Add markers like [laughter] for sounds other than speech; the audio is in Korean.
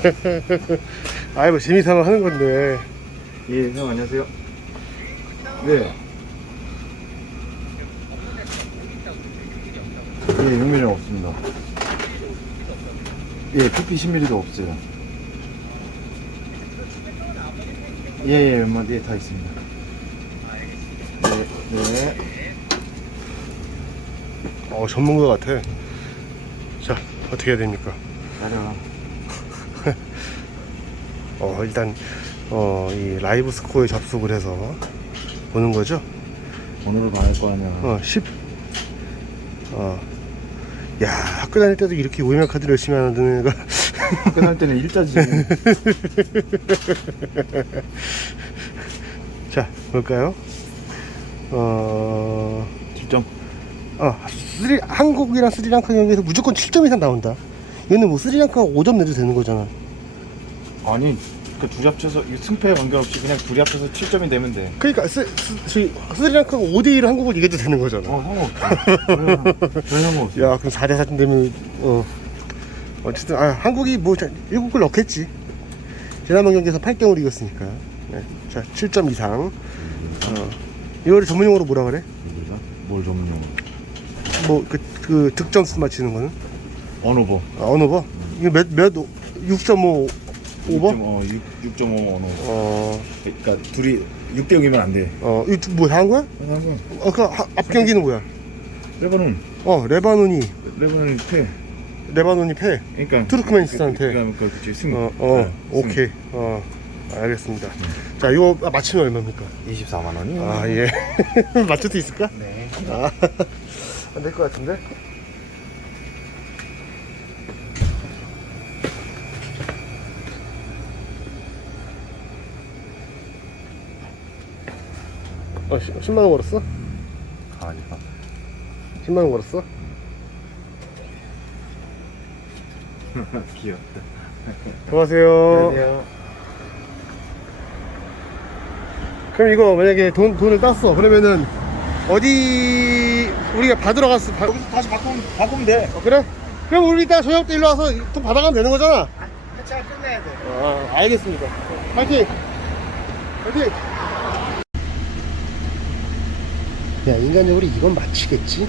[laughs] 아이 뭐 재미삼아 하는 건데 예, 형 안녕하세요. 네. 예, 용미령 없습니다. 예, PP 10mm도 없어요. 예, 예, 웬만, 예, 다 있습니다. 네, 네. 어 전문가 같아 자 어떻게 해야 됩니까 가려. [laughs] 어 일단 어 이 라이브 스코어에 접속을 해서 보는 거죠 번호를 말할 거 아니야. 어 10 어. 야 학교 다닐 때도 이렇게 오이면 카드를 열심히 하는 애가 [laughs] 끝날 때는 일자지. [laughs] 자 볼까요 어, 7점. 어 스리, 한국이랑 스리랑카 경기에서 무조건 7점 이상 나온다 얘는 뭐 스리랑카가 5점 내도 되는 거잖아 아니, 그 둘이 합쳐서, 이 승패에 관계없이 그냥 둘이 합쳐서 7점이 되면 돼. 그러니까 스, 스, 스, 스리랑카가 5대1로 한국을 이겨도 되는 거잖아 어, 상관없어. 전혀, 상관없어. 야 그럼 4대 4쯤 되면 어 어쨌든 아 한국이 뭐 7골 넣겠지 지난번 경기에서 8대5로 이겼으니까 네. 자 7점 이상 어 이거를 전문용어로 뭐라 그래? 뭘 전문용어? 뭐 그 그 득점수 맞히는 거는 언오버. 아, 언어버? 이거 몇몇 6.5 오버? 6.5, 6.5 언오버. 어, 그러니까 둘이 6대 0이면 안 돼. 어, 이거 뭐한 거야? 한번 어, 그 하- 앞 경기는 뭐야? 레바논, 어, 레바논이 레바논 패. 레바논이 패. 그러니까 투르크메니스탄한테. 그러니까 그치 승. 어, 어, 네, 오케이. 어, 알겠습니다. 자, 이거 맞히면 얼마입니까? 24만 원이요. 아, 예. [laughs] 맞출 수 있을까? 네. 아, [laughs] 안될 것 같은데? 어, 10 만 원 걸었어? 아니다. 10만 원 걸었어? [laughs] 귀엽다. 안녕하세요. 안녕하세요. 그럼 이거 만약에 돈, 돈을 땄어. 그러면은 어디 우리가 받으러 갔어. 바, 여기서 다시 바꾸면 바꾸면 돼. 어, 그래? 그럼 우리 이따 저녁 때 일로 와서 돈 받아가면 되는 거잖아. 해체가 끝내야 돼. 아, 알겠습니다. 파이팅! 파이팅! 야, 인간적으로 이건 맞히겠지?